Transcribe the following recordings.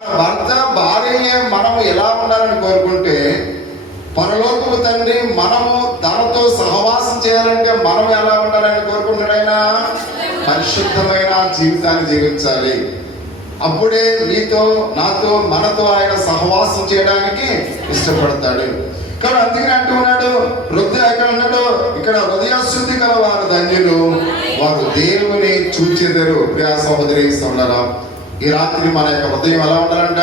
భర్త భార్య మనము ఎలా ఉండాలని కోరుకుంటే, పరలోకపు తండ్రి మనము తనతో సహవాసం చేయాలంటే మనం ఎలా ఉండాలని కోరుకుంటాడు? ఆయన పరిశుద్ధమైన జీవితాన్ని జీవించాలి. అప్పుడే నీతో నాతో మనతో ఆయన సహవాసం చేయడానికి ఇష్టపడతాడు. కానీ అందుకని అంటున్నాడు, ఇక్కడ హృదయశుద్ధి గల వారు ధన్యులు, వారు దేవుని చూచెదరు. ప్రియా సహోదరి సోదరా, ఈ రాత్రి మన యొక్క హృదయం ఎలా ఉండాలంట?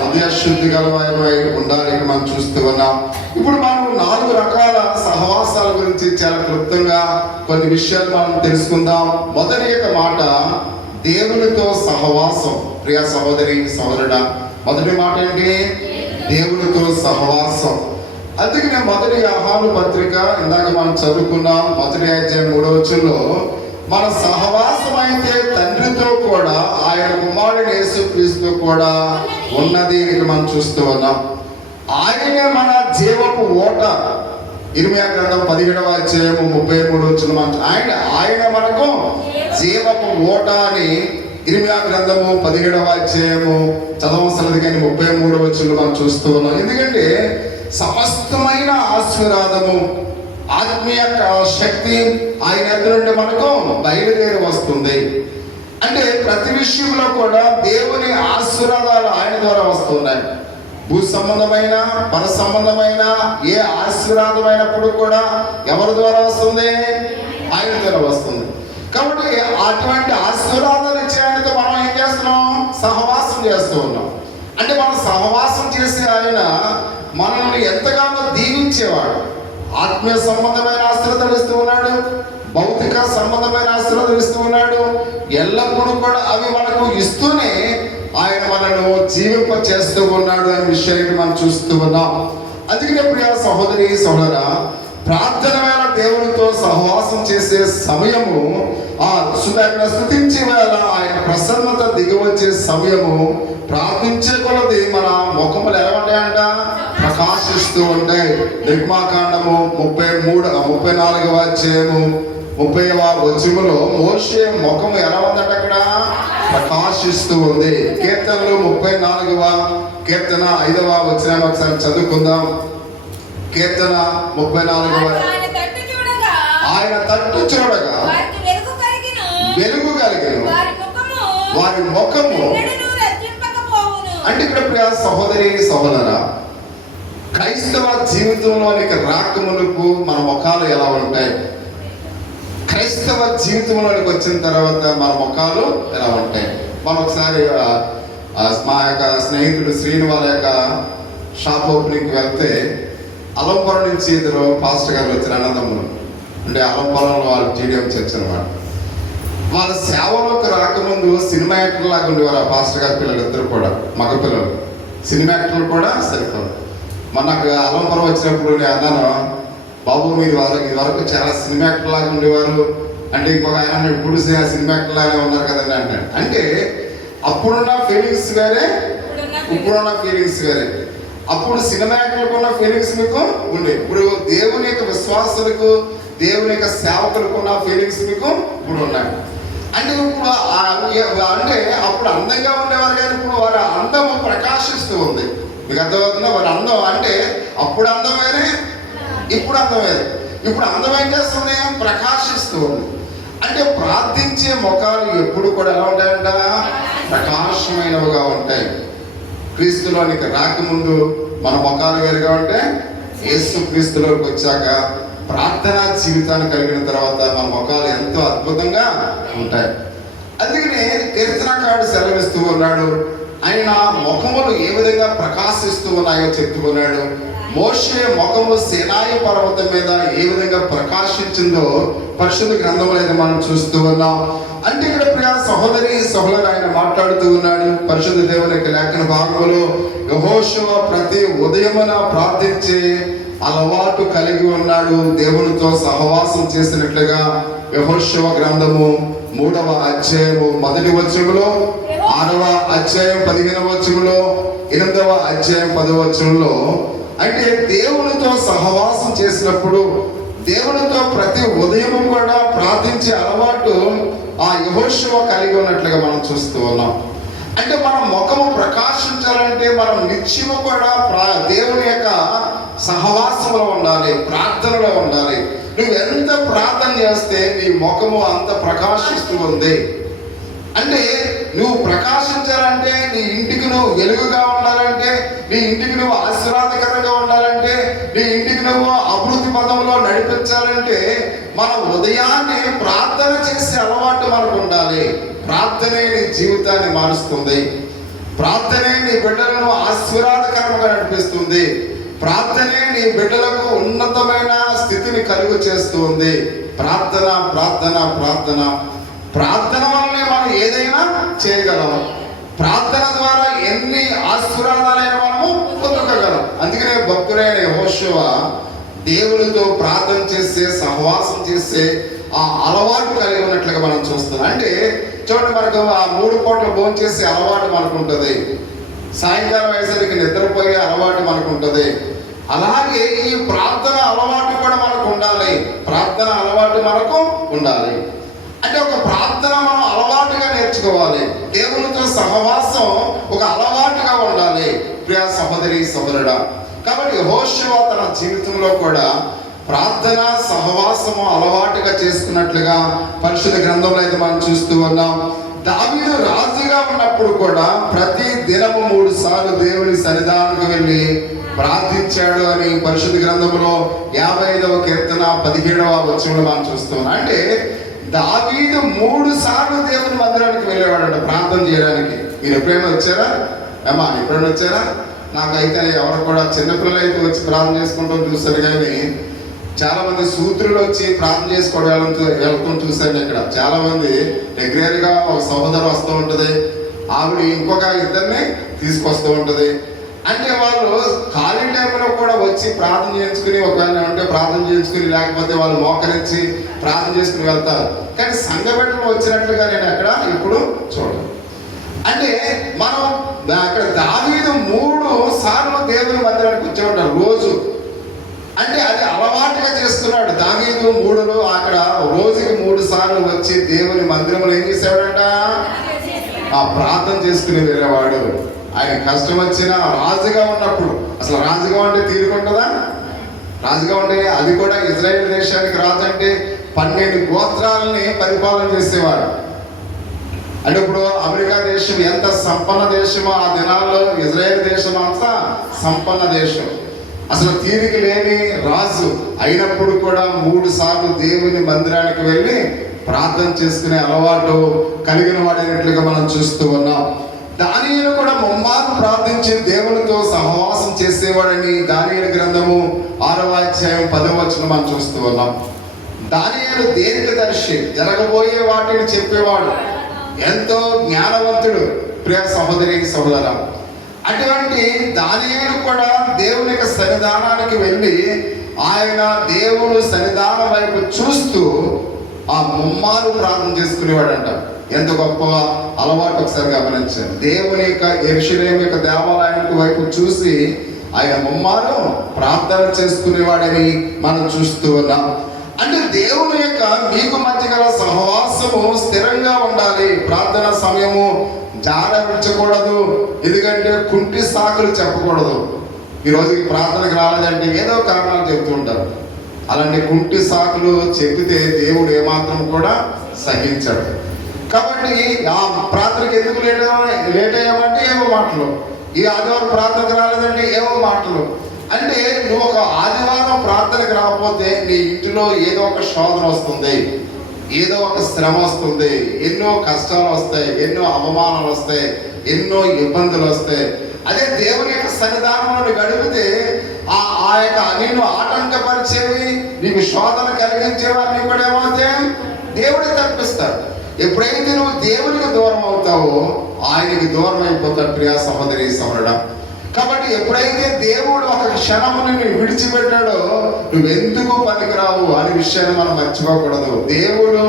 హృదయ శుద్ధి గలవారై ఉండాలి. మనం చూస్తూ ఉన్నాం. ఇప్పుడు మనం 4 రకాల సహవాసాల గురించి చాలా క్లుప్తంగా కొన్ని విషయాలు మనం తెలుసుకుందాం. మొదటి యొక్క మాట దేవునితో సహవాసం. ప్రియ సహోదరి సహోదరుడా, మొదటి మాట ఏంటి? దేవునితో సహవాసం. అందుకనే మొదటి యోహాను పత్రిక ఇందాక మనం చదువుకున్నాం. మొదటి అధ్యాయం 3వ వచనంలో మన సహవాసం అయితే తండ్రితో కూడా ఆయన కుమారుడు యేసుక్రీస్తుతో కూడా ఉన్నది అని మనం చూస్తూ ఉన్నాం. ఆయన మన జీవపు ఓట. ఇర్మియా గ్రంథం 17వ అధ్యాయము 33వ వచనం ఆయన మనకు జీవపు ఓట అని ఇర్మియా గ్రంథము 17వ అధ్యాయము చదవసలది కానీ 33వ వచనంలో మనం చూస్తూ ఉన్నాం. ఎందుకంటే సమస్తమైన ఆశీర్వాదము, ఆత్మీయ శక్తి ఆయన ఎదురు నుండి మనకు బయలుదేరి వస్తుంది. అంటే ప్రతి విషయంలో కూడా దేవుని ఆశీర్వాదాలు ఆయన ద్వారా వస్తున్నాయి. భూ సంబంధమైన పర సంబంధమైన ఏ ఆశీర్వాదమైనప్పుడు కూడా ఎవరి ద్వారా వస్తుంది? ఆయన ద్వారా వస్తుంది. కాబట్టి అటువంటి ఆశీర్వాదాలు ఇచ్చే ఆయనతో మనం ఏం చేస్తున్నాం? సహవాసం చేస్తూ ఉన్నాం. అంటే మనం సహవాసం చేసే ఆయన మనల్ని ఎంతగానో దీవించేవాడు. ఆత్మీయ సంబంధమైన ఆశీర్వాదాలు ఇస్తూ ఉన్నాడు, భౌతిక సంబంధమైన ఆశీర్వాదాలు ఇస్తూ ఉన్నాడు. ఎల్లప్పుడూ కూడా అవి మనకు ఇస్తూనే ఆయన మనను జీవింప చేస్తూ ఉన్నాడు అనే విషయాన్ని మనం చూస్తూ ఉన్నాం. అందుకనే ప్రియ సహోదరి సహోదరా, ప్రార్థన వేళ దేవునితో సహవాసం చేసే సమయము, స్తుతించే వేళ ఆయన ప్రసన్నత దిగివచ్చే సమయము, ప్రార్థించే కొలది మన ముఖములు ఎలా ఉంటాయంట? ప్రకాశిస్తూ ఉంటాయి. నిర్మాకాండము 34వ అధ్యాయము 30వ వచనములో మోషే ముఖము ఎలా ఉందట? అక్కడ ప్రకాశిస్తూ ఉంది. కీర్తనలు 34వ కీర్తన 5వ వచనాన్ని ఒకసారి చదువుకుందాం. కీర్తన 34వ. ఆయన తట్టు చూడగా వెలుగు కలిగిన వారి ముఖము. అంటే ఇక్కడ ప్రియ సహోదరి సహోదరా, క్రైస్తవ జీవితంలోనికి రాకమునుపు మన ముఖాలు ఎలా ఉంటాయి? క్రైస్తవ జీవితంలోనికి వచ్చిన తర్వాత మన ముఖాలు ఎలా ఉంటాయి? మనం ఒకసారి మా యొక్క స్నేహితుడు శ్రీను వాళ్ళ యొక్క షాప్ ఓపెనింగ్కి వెళ్తే, అలంపురం నుంచి ఇద్దరు పాస్టర్ గారు వచ్చారు, అన్నదమ్ములు. అంటే అలంపురంలో వాళ్ళు జీడియం చర్చ్ అనమాట. వాళ్ళ సేవలోకి రాకముందు సినిమా యాక్టర్ లాగా ఉండేవారు ఆ పాస్టర్ గారి పిల్లలు ఇద్దరు కూడా, మగ పిల్లలు. సినిమా యాక్టర్లు కూడా సరిపోదు. నాకు అలంపురం వచ్చినప్పుడు నేను అన్నాను, బాబు మీరు ఇది వరకు చాలా సినిమా యాక్టర్ లాగా ఉండేవారు అంటే, ఇంకొక ఆయన ఇప్పుడు సినిమా యాక్టర్ లాగా ఉన్నారు కదండి అంటాడు. అంటే అప్పుడున్న ఫీలింగ్స్ వేరే, ఇప్పుడున్న ఫీలింగ్స్ వేరే. అప్పుడు సినిమా యాక్టర్లకు ఉన్న ఫీలింగ్స్ మీకు ఉండే, ఇప్పుడు దేవుని యొక్క విశ్వాసులకు, దేవుని యొక్క సేవకులకు ఉన్న ఫీలింగ్స్ మీకు ఇప్పుడు ఉన్నాయి. అంటే ఇప్పుడు అంటే అప్పుడు అందంగా ఉండేవారు, కానీ ఇప్పుడు వారి అందము ప్రకాశిస్తూ ఉంది. మీకు అర్థమవుతుందా? వారి అందం అంటే అప్పుడు అందం వేరే, ఇప్పుడు అందం వేరే. ఇప్పుడు అందం ఏం చేస్తుంది? ప్రకాశిస్తూ ఉంది. అంటే ప్రార్థించే ముఖాలు ఎప్పుడు కూడా ఎలా ఉంటాయంట? ప్రకాశమైనవిగా ఉంటాయి. క్రీస్తులోనికి రాకముందు మన ముఖాలు వేరుగా ఉంటే, యేసు క్రీస్తులోకి వచ్చాక ప్రార్థనా జీవితాన్ని కలిగిన తర్వాత మన ముఖాలు ఎంతో అద్భుతంగా ఉంటాయి. అందుకనే కీర్తనకారుడు సెలవిస్తూ ఉన్నాడు, ఆయన ముఖములు ఏ విధంగా ప్రకాశిస్తూ ఉన్నాయో చెప్తున్నాడు. మోషే ముఖము సీనాయి పర్వతం మీద ఏ విధంగా ప్రకాశించిందో పరిశుద్ధ గ్రంథంలో అయితే మనం చూస్తూ ఉన్నాం. అంటే ఇక్కడ ప్రియ సహోదరి సహోదరు ఆయన మాట్లాడుతూ ఉన్నాడు. పరిశుద్ధ దేవుని యొక్క లేఖన భాగంలో యెహోషువ ప్రతి ఉదయమున ప్రార్థించే అలవాటు కలిగి ఉన్నాడు. దేవునితో సహవాసం చేసినట్లుగా యెహోషువ గ్రంథము 3వ అధ్యాయము 1వ వచనములో, 6వ అధ్యాయం 15వ వచనములో, 8వ అధ్యాయం 10వ వచనంలో, అంటే దేవునితో సహవాసం చేసినప్పుడు, దేవునితో ప్రతి ఉదయం కూడా ప్రార్థించే అలవాటు ఆ యెహోషువ కలిగి ఉన్నట్లుగా మనం చూస్తూ ఉన్నాం. అంటే మన ముఖము ప్రకాశించాలంటే మనం నిత్యము కూడా దేవుని యొక్క సహవాసంలో ఉండాలి, ప్రార్థనలో ఉండాలి. నువ్వు ఎంత ప్రార్థన చేస్తే నీ ముఖము అంత ప్రకాశిస్తూ ఉంది. అంటే నువ్వు ప్రకాశించాలంటే, నీ ఇంటికి నువ్వు వెలుగుగా ఉండాలంటే, నీ ఇంటికి నువ్వు ఆశీర్వాదకరంగా ఉండాలంటే, నీ ఇంటికి నువ్వు అభివృద్ధి పదంలో నడిపించాలంటే మన ఉదయాన్నే ప్రార్థన చేసే అలవాటు మనకు ఉండాలి. ప్రార్థనే నీ జీవితాన్ని మారుస్తుంది. ప్రార్థనే నీ బిడ్డలను ఆశీర్వాదకరంగా నడిపిస్తుంది. ప్రార్థనే నీ బిడ్డలకు ఉన్నతమైన స్థితిని కలుగు చేస్తుంది. ప్రార్థన ప్రార్థన ప్రార్థన ప్రార్థన వల్లనే మనం ఏదైనా చేయగలము. ప్రార్థన ద్వారా ఎన్ని ఆశీర్వాదాలైన మనము పొందగలం. అందుకనే భక్తుడైన యెహోషువ దేవునితో ప్రార్థన చేసే, సహవాసం చేసే ఆ అలవాటు కలిగి ఉన్నట్లుగా మనం చూస్తున్నాం. అంటే చూడండి, మనకు ఆ 3 పూటలు భోజనం చేసే అలవాటు మనకు ఉంటుంది. సాయంకాలం అయ్యేసరికి నిద్రపోయే అలవాటు మనకు ఉంటుంది. అలాగే ఈ ప్రార్థన అలవాటు కూడా మనకు ఉండాలి. ప్రార్థన అలవాటు మనకు ఉండాలి. అంటే ఒక ప్రార్థన మనం అలవాటుగా నేర్చుకోవాలి. దేవునితో సహవాసం ఒక అలవాటుగా ఉండాలి ప్రియ సహోదరి సహోదరుడా. కాబట్టి యెహోషువ తన జీవితంలో కూడా ప్రార్థన సహవాసము అలవాటుగా చేసుకున్నట్లుగా పరిశుద్ధ గ్రంథంలో అయితే మనం చూస్తూ ఉన్నాం. దావీదు రాజుగా ఉన్నప్పుడు కూడా ప్రతి దినము 3 సార్లు దేవుని సన్నిధానానికి వెళ్ళి ప్రార్థించాడు అని పరిశుద్ధ గ్రంథంలో 55వ కీర్తన 17వ వచనంలో మనం చూస్తున్నాం. అంటే దావీదు 3 సార్లు దేవుని మందిరానికి వెళ్ళేవాడు ప్రార్థన చేయడానికి. మీరు ఎప్పుడైనా వచ్చారా? ఏమా ఎప్పుడైనా వచ్చారా? నాకైతే ఎవరు కూడా చిన్నపిల్లలు అయితే వచ్చి ప్రార్థన చేసుకుంటాం చూస్తారు, కానీ చాలా మంది సూత్రులు వచ్చి ప్రార్థన చేసుకోవడం వెళ్తాం చూశాను. ఇక్కడ చాలా మంది రెగ్యులర్ గా ఒక సహోదరు వస్తూ ఉంటది, ఆవిడ ఇంకొక ఇద్దరిని తీసుకొస్తూ ఉంటది. అంటే వాళ్ళు ఖాళీ టైంలో కూడా వచ్చి ప్రార్థన చేయించుకుని, ఒకవేళ ఉంటే ప్రార్థన చేయించుకుని, లేకపోతే వాళ్ళు మోకరించి ప్రార్థన చేసుకుని వెళ్తారు. కానీ సంఘ బిడ్డలు వచ్చినట్లుగా నేను అక్కడ ఇప్పుడు చూడను. అంటే మనం అక్కడ దావీదు 3 సార్లు దేవుని మందిరానికి వచ్చే ఉంటారు రోజు. అంటే అది అలవాటుగా చేస్తున్నాడు. దావీదు 3 అక్కడ రోజుకి 3 సార్లు వచ్చి దేవుని మందిరంలో ఏం చేసేవాడంట? ఆ ప్రార్థన చేసుకుని వెళ్ళేవాడు. ఆయన కష్టం వచ్చినా రాజుగా ఉన్నప్పుడు, అసలు రాజుగా ఉంటే తీరుకుంటుందా? రాజుగా ఉంటే అది కూడా ఇజ్రాయేల్ దేశానికి రాజు అంటే 12 గోత్రాలని పరిపాలన చేసేవాడు. అంటే ఇప్పుడు అమెరికా దేశం ఎంత సంపన్న దేశమో ఆ దినాల్లో ఇజ్రాయేల్ దేశం అంతా సంపన్న దేశం. అసలు తీరిక లేని రాజు అయినప్పుడు కూడా 3 సార్లు దేవుని మందిరానికి వెళ్ళి ప్రార్థన చేసుకునే అలవాటు కలిగిన వాడైనట్లుగా మనం చూస్తూ ఉన్నాం. దానియేలు కూడా ముమ్మారు ప్రార్థించి దేవునితో సహవాసం చేసేవాడని దానియేలు గ్రంథము 6వ అధ్యాయం 10వ వచనం మనం చూస్తూ ఉన్నాం. దానియేలు దీర్ఘదర్శి, జరగబోయే వాటిని చెప్పేవాడు, ఎంతో జ్ఞానవంతుడు ప్రియ సహోదరి సహోదర. అటువంటి దానియేలు కూడా దేవుని యొక్క సన్నిధానానికి వెళ్ళి ఆయన దేవుని సన్నిధానం వైపు చూస్తూ ఆ ముమ్మారు ప్రార్థన చేసుకునేవాడంట. ఎంత గొప్ప అలవాటు ఒకసారి గమనించారు. దేవుని యొక్క యెరూషలేము యొక్క దేవాలయానికి వైపు చూసి ఆయన ముమ్మారు ప్రార్థన చేసుకునేవాడని మనం చూస్తూ ఉన్నాం. అంటే దేవుని యొక్క మీకు మధ్య గల సహవాసము స్థిరంగా ఉండాలి. ప్రార్థన సమయము జారవించకూడదు. ఎందుకంటే కుంటి సాకులు చెప్పకూడదు. ఈరోజు ఈ ప్రార్థనకు రాలేదంటే ఏదో కారణాలు చెప్తూ ఉంటారు. అలాంటి కుంటి సాకులు చెప్పితే దేవుడు ఏమాత్రం కూడా సహించడు. కాబట్టి ఆ ప్రార్థనకు ఎందుకు లేట్ అయ్యామంటే ఏవో మాటలు, ఈ ఆదివారం ప్రార్థనకు రాలేదంటే ఏవో మాటలు. అంటే నువ్వు ఒక ఆదివారం ప్రార్థనకు రాకపోతే నీ ఇంటిలో ఏదో ఒక శోధన వస్తుంది, ఏదో ఒక శ్రమ వస్తుంది, ఎన్నో కష్టాలు వస్తాయి, ఎన్నో అవమానాలు వస్తాయి, ఎన్నో ఇబ్బందులు వస్తాయి. అదే దేవుని యొక్క సన్నిధానంలో గడిపితే ఆ యొక్క నిన్ను ఆటంకపరిచేవి, నీకు శోధన కలిగించేవారిని కూడా ఏమవుతే దేవుడే తప్పిస్తాడు. ఎప్పుడైతే నువ్వు దేవునికి దూరం అవుతావో ఆయనకి దూరం అయిపోతాడు ప్రియ సహోదరి సహోదరుడా. కాబట్టి ఎప్పుడైతే దేవుడు ఒక క్షణము నిన్ను విడిచిపెట్టాడో నువ్వెందుకు పనికిరావు అనే విషయాన్ని మనం మర్చిపోకూడదు. దేవుడు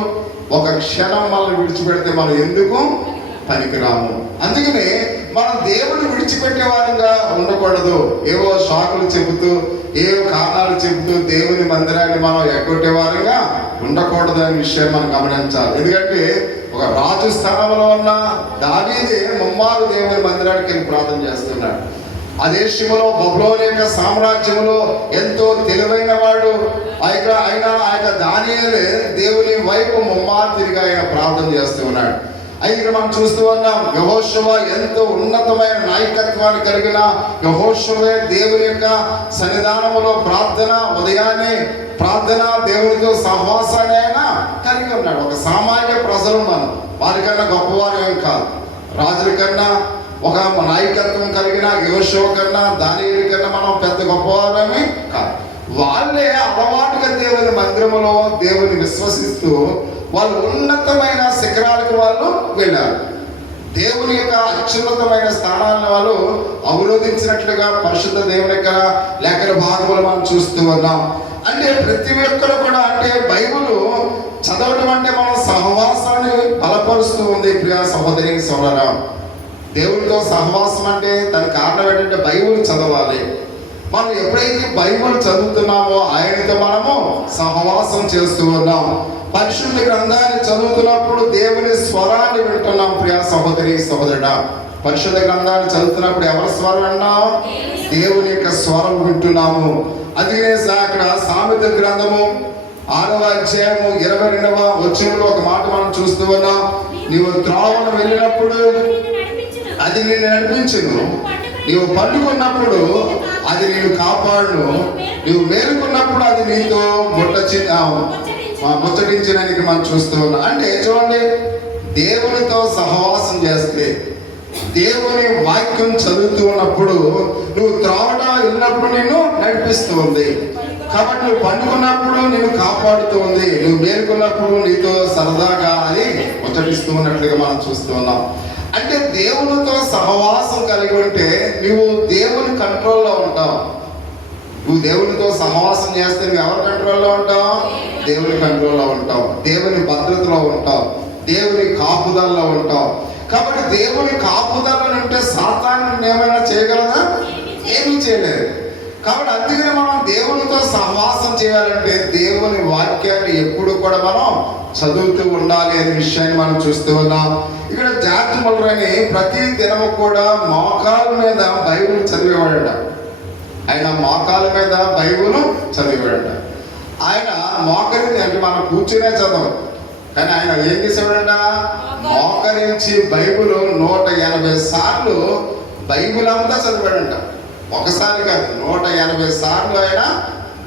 ఒక క్షణం మనల్ని విడిచిపెడితే మనం ఎందుకు పనికిరాము. అందుకనే మనం దేవుని విడిచిపెట్టే వారంగా ఉండకూడదు. ఏవో షాకులు చెబుతూ, ఏవో కారణాలు చెబుతూ దేవుని మందిరాన్ని మనం ఎగ్గొట్టే వారంగా ఉండకూడదు అనే విషయాన్ని మనం గమనించాలి. ఎందుకంటే ఒక రాజు స్థానంలో ఉన్న దావీదే ముమ్మారు దేవుని మందిరానికి వెళ్ళి ప్రార్థన చేస్తున్నాడు. ఆ దేశంలో బబులోను యొక్క సామ్రాజ్యంలో ఎంతో తెలివైన వాడు ఆయన దానియేలే దేవుని వైపు ముమ్మారు తిరిగి ఆయన ప్రార్థన చేస్తూ ఉన్నాడు. అయితే ఇక్కడ మనం చూస్తూ ఉన్నాం, యెహోషువ ఎంతో ఉన్నతమైన నాయకత్వాన్ని కలిగిన యెహోషువే దేవుని యొక్క సన్నిధానంలో ప్రార్థన, ఉదయాన్నే ప్రార్థన, దేవునితో సహవాసాన్ని ఆయన కలిగి ఉన్నాడు. ఒక సామాన్య ప్రజలు మనం, వారికన్నా గొప్పవారు ఏం కాదు. రాజుల కన్నా, ఒక నాయకత్వం కలిగిన యెహోషువ కన్నా, దానియేలు కన్నా మనం పెద్ద గొప్పవారమే కాదు. వాళ్ళే అలవాటుగా దేవుని మందిరములో దేవుని విశ్వసిస్తూ వాళ్ళు ఉన్నతమైన శిఖరాలకు వాళ్ళు వెళ్ళారు. దేవుని యొక్క అత్యున్నతమైన స్థానాలను వాళ్ళు అవరోధించినట్లుగా పరిశుద్ధ దేవుని యొక్క లేఖన భాగములు మనం చూస్తూ ఉన్నాం. అంటే ప్రతి ఒక్కరు కూడా, అంటే బైబిల్ చదవటం అంటే మనం సహవాసాన్ని బలపరుస్తూ ఉంది. ప్రియ సహోదరి సోదరా, దేవునితో సహవాసం అంటే దానికి కారణం ఏంటంటే బైబిల్ చదవాలి. మనం ఎప్పుడైతే బైబిల్ చదువుతున్నామో ఆయనతో మనము సహవాసం చేస్తూ ఉన్నాం. పరిశుద్ధ గ్రంథాన్ని చదువుతున్నప్పుడు దేవుని స్వరాన్ని వింటున్నాం. ప్రియ సహోదరి సహోదరుడా, పరిశుద్ధ గ్రంథాన్ని చదువుతున్నప్పుడు ఎవరి స్వరం విన్నాం? దేవుని యొక్క స్వరం వింటున్నాము. అందుకనే అక్కడ సామెతల గ్రంథము 6వ అధ్యాయము 22వ వచనంలో ఒక మాట మనం చూస్తూ ఉన్నాం. నీవు త్రోవను వెళ్ళినప్పుడు అది నిన్ను నడిపించును, నీవు పండుకున్నప్పుడు అది నేను కాపాడును, నువ్వు మేలుకున్నప్పుడు అది నీతో ముచ్చటించడానికి మనం చూస్తూ ఉన్నాం. అంటే చూడండి, దేవునితో సహవాసం చేస్తే, దేవుని వాక్యం చదువుతూ ఉన్నప్పుడు నువ్వు త్రోవట వెళ్ళినప్పుడు నిన్ను నడిపిస్తూ ఉంది. కాబట్టి నువ్వు పండుకున్నప్పుడు నిన్ను కాపాడుతూ ఉంది, నువ్వు మేలుకున్నప్పుడు నీతో సరదాగా అది ముచ్చటిస్తూ ఉన్నట్లుగా మనం చూస్తూ ఉన్నాం. అంటే దేవునితో సహవాసం కలిగి ఉంటే నువ్వు దేవుని కంట్రోల్లో ఉంటావు. నువ్వు దేవునితో సహవాసం చేస్తే నువ్వు ఎవరి కంట్రోల్లో ఉంటావు? దేవుని కంట్రోల్లో ఉంటావు, దేవుని భద్రతలో ఉంటావు, దేవుని కాపుదల్లో ఉంటావు. కాబట్టి దేవుని కాపుదలలో ఉంటే సాతాను ఏమైనా చేయగలదా? ఏమీ చేయలేదు. కాబట్టి అందుకనే మనం దేవునితో సహవాసం చేయాలంటే దేవుని వాక్యాన్ని ఎప్పుడు కూడా మనం చదువుతూ ఉండాలి అనే విషయాన్ని మనం చూస్తూ ఉన్నాం. ఇక్కడ జార్జ్ ముల్లర్ అని ప్రతి దినము కూడా మోకాల మీద బైబిల్ చదివేవాడట. ఆయన మోకాల మీద బైబిల్ చదివేవాడట. ఆయన మోకరించి, అంటే మనం కూర్చునే చదవం, కానీ ఆయన ఏం చేసేవాడంట? మోకరించి బైబిల్ 180 సార్లు బైబిల్ అంతా చదివాడంట. ఒకసారి కాదు, 180 సార్లు ఆయన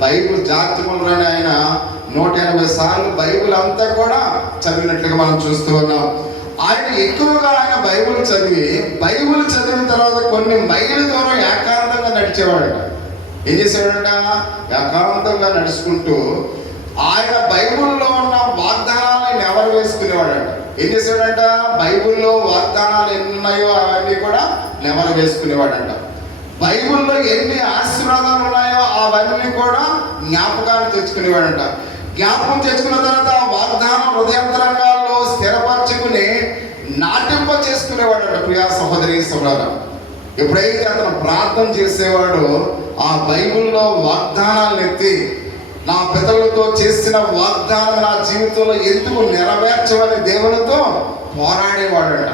బైబిల్, జార్జ్ ముల్లర్ అని ఆయన 180 సార్లు బైబిల్ అంతా కూడా చదివినట్లుగా మనం చూస్తూ ఉన్నాం. ఆయన ఎక్కువగా ఆయన బైబిల్ చదివిన తర్వాత కొన్ని మైళ్ళ దూరం ఏకాంతంగా నడిచేవాడట. ఏం చేసేవాడంట? ఏకాంతంగా నడుచుకుంటూ ఆయన బైబిల్లో ఉన్న వాగ్దానాలను ఎవరు వేసుకునేవాడంట. ఏం చేసేవాడంట? బైబిల్లో వాగ్దానాలు ఎన్ని ఉన్నాయో అవన్నీ కూడా నెమరు వేసుకునేవాడంట. బైబిల్లో ఎన్ని ఆశీర్వాదాలు ఉన్నాయో అవన్నీ కూడా జ్ఞాపకాన్ని తెచ్చుకునేవాడంట. జ్ఞాపకం తెచ్చుకున్న తర్వాత వాగ్దానం హృదయాంతరంగాల్లో స్థిరపరచుకుని నాటింప చేసుకునేవాడంట. ప్రియా సహోదరి సహోదరా, ఎప్పుడైతే అతను ప్రార్థన చేసేవాడో ఆ బైబిల్లో వాగ్దానాలను ఎత్తి, నా పితరులతో చేసిన వాగ్దానం నా జీవితంలో ఎందుకు నెరవేర్చవని దేవునితో పోరాడేవాడంట.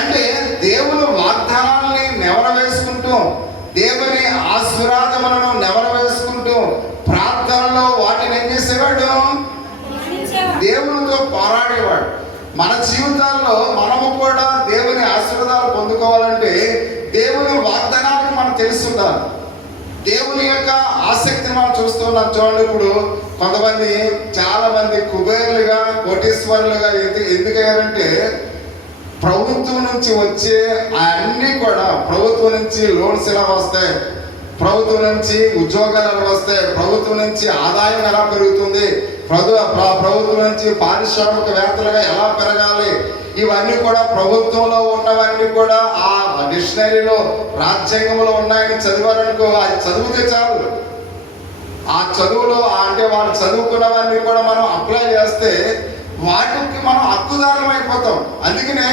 అంటే దేవుని వాగ్దానాన్ని నెవరవేసుకుంటూ, దేవుని ఆశీర్వాదములను నెవరవేసుకుంటూ ప్రార్థనలో వాటిని ఏం చేసేవాడు? దేవునితో పోరాడేవాడు. మన జీవితాల్లో మనము కూడా దేవుని ఆశీర్వాదాలు పొందుకోవాలంటే దేవుని వాగ్దానాలను మనం తెలుసుకుంటాం. దేవుని యొక్క ఆసక్తిని మనం చూస్తున్నాం. చూడండి, ఇప్పుడు కొంతమంది, చాలా మంది కుబేరులుగా, కోటీశ్వరులుగా ఎందుకయ్యారంటే ప్రభుత్వం నుంచి వచ్చే అన్నీ కూడా, ప్రభుత్వం నుంచి లోన్స్ ఎలా వస్తాయి, ప్రభుత్వం నుంచి ఉద్యోగాలు ఎలా వస్తాయి, ప్రభుత్వం నుంచి ఆదాయం ఎలా పెరుగుతుంది, ప్రభుత్వం నుంచి పారిశ్రామికవేత్తలుగా ఎలా పెరగాలి, ఇవన్నీ కూడా ప్రభుత్వంలో ఉన్నవన్నీ కూడా ఆ డిక్షనరీలో, రాజ్యాంగంలో ఉన్నాయని చదివారనుకో, అది చదివితే చాలు. ఆ చదువులో అంటే వాళ్ళు చదువుకున్నవన్నీ కూడా మనం అప్లై చేస్తే వాటికి మనం హక్కుదారులం అయిపోతాం. అందుకనే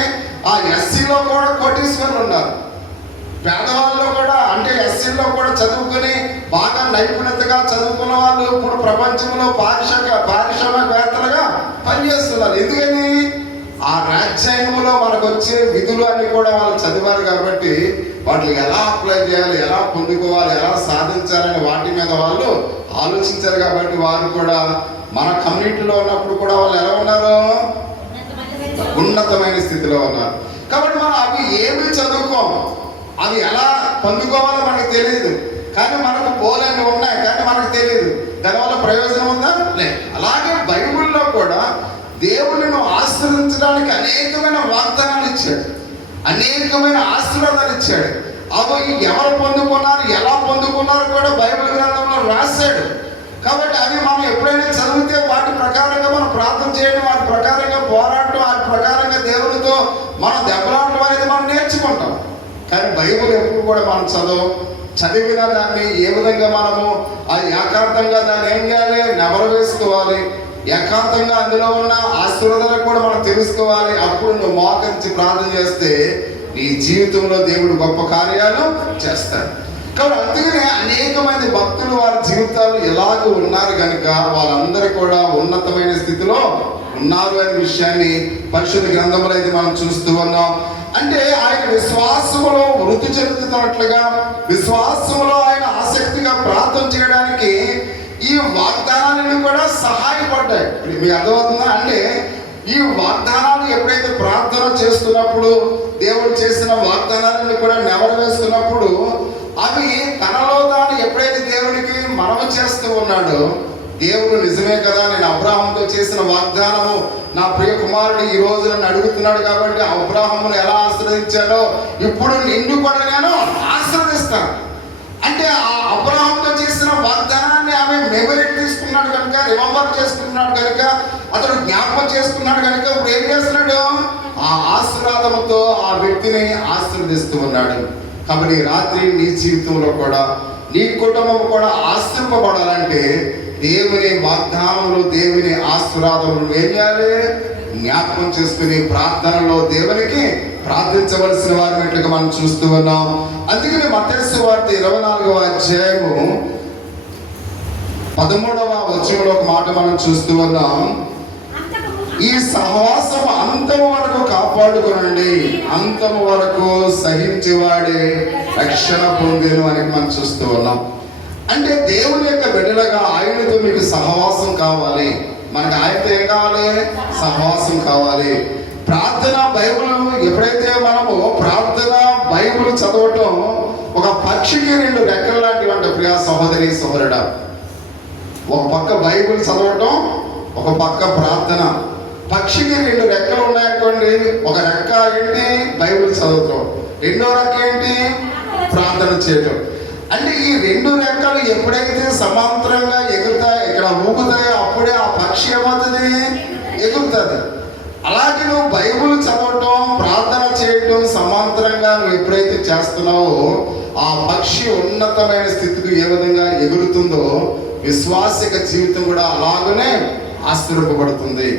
ఆ ఎస్సీలో కూడా కోటీశ్వరులు ఉన్నారు, పేదవాళ్ళలో కూడా, అంటే ఎస్సీ పరీక్షల్లో కూడా చదువుకుని బాగా నైపుణ్యతగా చదువుకున్న వాళ్ళు ఇప్పుడు ప్రపంచంలో పారిశ్రామికవేత్తలుగా పనిచేస్తున్నారు. ఎందుకని ఆ రాజ్యాంగంలో మనకు వచ్చే విధులు అన్ని కూడా వాళ్ళు చదివారు కాబట్టి వాటిని ఎలా అప్లై చేయాలి, ఎలా పొందుకోవాలి, ఎలా సాధించాలని వాటి మీద వాళ్ళు ఆలోచించారు. కాబట్టి వారు కూడా మన కమ్యూనిటీలో ఉన్నప్పుడు కూడా వాళ్ళు ఎలా ఉన్నారు? ఉన్నతమైన స్థితిలో ఉన్నారు. కాబట్టి మనం అవి ఏమి చదువుకోము, అవి ఎలా పొందుకోవాలో మనకు తెలియదు. కానీ మనకు పోలని ఉన్నాయి, కానీ మనకు తెలియదు. దానివల్ల ప్రయోజనం ఉందా? లేదు. అలాగే బైబిల్లో కూడా దేవునిను ఆశీర్వదించడానికి అనేకమైన వాగ్దానాలు ఇచ్చాడు, అనేకమైన ఆశీర్వాదాలు ఇచ్చాడు. అవి ఎవరు పొందుకున్నారు, ఎలా పొందుకున్నారు కూడా బైబిల్ గ్రంథంలో రాశాడు. కాబట్టి అవి మనం ఎప్పుడైనా చదివితే వాటి ప్రకారంగా మనం ప్రార్థన చేయడం, వాటి ప్రకారంగా పోరాటం, వాటి ప్రకారంగా దేవునితో మనం దెబ్బలాడటం అనేది మనం నేర్చుకుంటాం. కానీ బైబిల్ ఎప్పుడు కూడా మనం చదివిన దాన్ని ఏ విధంగా మనము అది ఏకాంతంగా దాన్ని ఏం చేయాలి, నెమరు వేసుకోవాలి. ఏకాంతంగా అందులో ఉన్న ఆశీర్వాదాలు కూడా మనం తెలుసుకోవాలి. అప్పుడు నువ్వు మోకరించి ప్రార్థన చేస్తే నీ జీవితంలో దేవుడు గొప్ప కార్యాలు చేస్తాడు. కాబట్టి అందుకనే అనేక మంది భక్తులు వారి జీవితాలు ఎలాగూ ఉన్నారు కనుక వాళ్ళందరూ కూడా ఉన్నతమైన స్థితిలో ఉన్నారు అనే విషయాన్ని పరిశుద్ధ గ్రంథంలో అయితే మనం చూస్తూ ఉన్నాం. అంటే ఆయన విశ్వాసములో వృద్ధి చెందుతున్నట్లుగా, విశ్వాసములో ఆయన ఆసక్తిగా ప్రార్థన చేయడానికి ఈ వాగ్దానాలను కూడా సహాయపడ్డాయి. మీకు అర్థమవుతుందా? అంటే ఈ వాగ్దానాలు ఎప్పుడైతే ప్రార్థన చేస్తున్నప్పుడు దేవుడు చేసిన వాగ్దానాలను కూడా నెమరు వేస్తున్నప్పుడు అవి తనలో తాను ఎప్పుడైతే దేవునికి మనవి చేస్తూ ఉన్నాడో, దేవుడు నిజమే కదా, నేను అబ్రాహాముతో చేసిన వాగ్దానము నా ప్రియ కుమారుడు ఈ రోజు నన్ను అడుగుతున్నాడు కాబట్టి అబ్రాహామును ఎలా ఆశీర్వదించాడో ఇప్పుడు నిన్ను కూడా నేను ఆశీర్వదిస్తాను. అంటే ఆ అబ్రాహాముతో చేసిన వాగ్దానాన్ని ఆమె మెమరీ తీసుకున్నాడు కనుక, రిమెంబర్ చేసుకున్నాడు కనుక, అతడు జ్ఞాపకం చేసుకున్నాడు కనుక ఇప్పుడు ఏం చేస్తున్నాడు? ఆ ఆశీర్వాదంతో ఆ వ్యక్తిని ఆశీర్వదిస్తూ ఉన్నాడు. కాబట్టి రాత్రి నీ జీవితంలో కూడా, నీ కుటుంబం కూడా ఆశీర్వపడాలంటే దేవుని వాగ్దానంలో, దేవుని ఆశీర్వాదములు ఏం చేయాలి? జ్ఞాపకం చేసుకుని ప్రార్థనలో దేవునికి ప్రార్థించవలసిన వారినట్లుగా మనం చూస్తూ ఉన్నాం. అందుకని మత్తయి సువార్త 24వ అధ్యాయము 13వ వచనంలో ఒక మాట మనం చూస్తూ ఉన్నాం. ఈ సహవాసం అంతము వరకు కాపాడుకునండి, అంతము వరకు సహించేవాడే రక్షణ పొందేను అని మనం చూస్తూ ఉన్నాం. అంటే దేవుని యొక్క బిడ్డలుగా ఆయనతో మీకు సహవాసం కావాలి. మనకు ఆయనతో ఏం కావాలి? సహవాసం కావాలి. ప్రార్థన బైబిల్ ఎప్పుడైతే మనము ప్రార్థన బైబిల్ చదవటం ఒక పక్షికి 2 రెక్కలు లాంటివి అంట. ప్రియా సహోదరి సహోదరుడా, ఒక పక్క బైబిల్ చదవటం, ఒక పక్క ప్రార్థన. పక్షికి 2 రెక్కలు ఉన్నాయనుకోండి, ఒక రెక్క ఏంటి? బైబిల్ చదవటం, రెండో రెక్క ఏంటి? ప్రార్థన చేయటం. అంటే ఈ 2 రెక్కలు ఎప్పుడైతే సమాంతరంగా ఎగురుతాయి, ఇక్కడ ఊగుతాయో అప్పుడే ఆ పక్షి ఏమవుతుంది? ఎగురుతుంది. అలాగే నువ్వు బైబిల్ చదవటం, ప్రార్థన చేయటం సమాంతరంగా నువ్వు ఎప్పుడైతే చేస్తున్నావో ఆ పక్షి ఉన్నతమైన స్థితికి ఏ విధంగా ఎగురుతుందో విశ్వాసిక జీవితం కూడా అలాగనే ఆశీర్వపడుతుంది.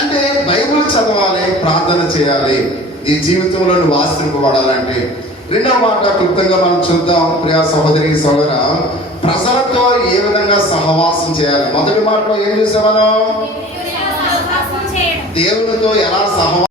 అంటే బైబిల్ చదవాలి, ప్రార్థన చేయాలి, నీ జీవితంలో నువ్వు ఆశీర్వపడాలంటే. రెండవ మాట క్లుప్తంగా మనం చూద్దాం. ప్రియా సహోదరి సహోదర, ప్రజలతో ఏ విధంగా సహవాసం చేయాలి. మొదటి మాటలో ఏం చూసాం మనం? దేవునితో ఎలా సహవాసం